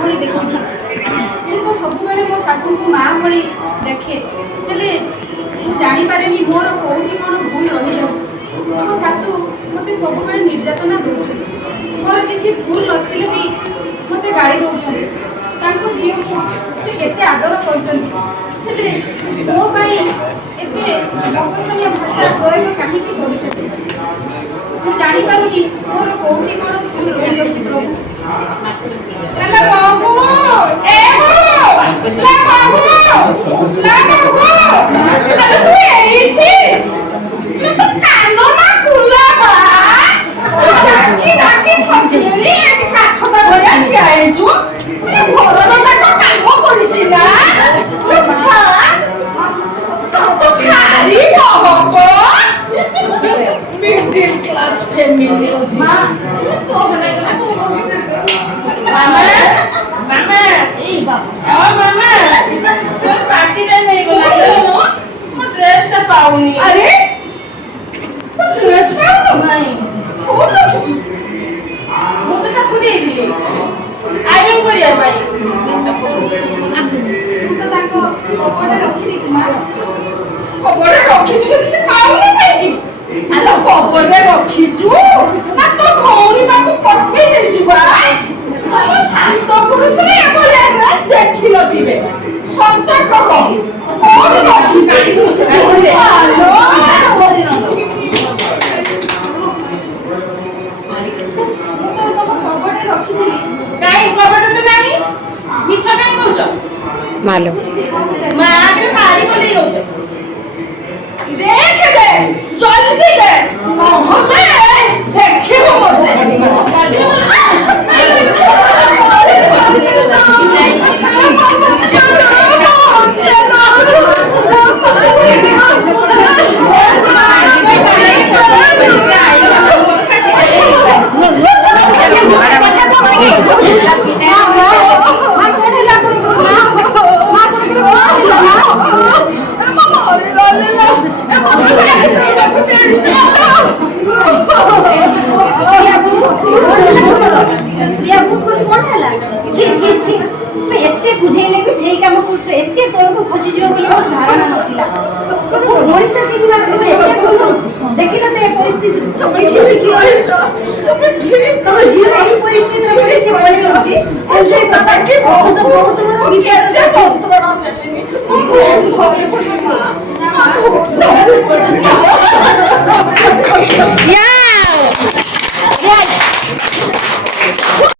भाई देखी तो सब बेले मो शाशु को माँ भाई देखे हेले मु जानी पारेनी मोर कोठी कोन भूल रही जाउ मो शाशु मते सब बेले निर्यातना दउछन मोर किछि भूल नथिले भी मते गाड़ी दउछन तांको झियो को से केते आदर करछन हेले मो भाई एते लोकथनीय भाषा प्रयोग काहे की करूछन मु जानी पारुनी मोर कोठी कोन भूल रही जाउछि प्रभु Lama babu, lama babu, ada tu ini, itu kano nak gula bah, kita sendiri kita coba boleh dia itu, orang nak kau kau polisi lah, kau kari apa? Middle class family, Mama, mama, oh mama, तो party time में गला लो, मैं dress टा पाऊनी। अरे, तो dress पाऊँ नहीं, कौन लोग चीज़? वो तो ना खुद ही थी, आयरन करिया भाई। तो ताको कपड़ा रखी दी थी माँ कपड़ा रखी थी तो इसे पाऊँ नहीं पाएगी। अल्लाह कपड़ा रखी चु, ना तो कौनी बात को पट्टे दे चुका। हम शांत पुरुष ने बोले ड्रेस देखी नथिबे संतक को कौन रखी गाड़ी बोले हेलो बोली न तो कपड़ा रखी थी काई कपड़ा तो नहीं मिछ काई कहउछ मालो मां आगे मारी बोली होछ देख दे जल्दी दे नहले देखिबो मते ये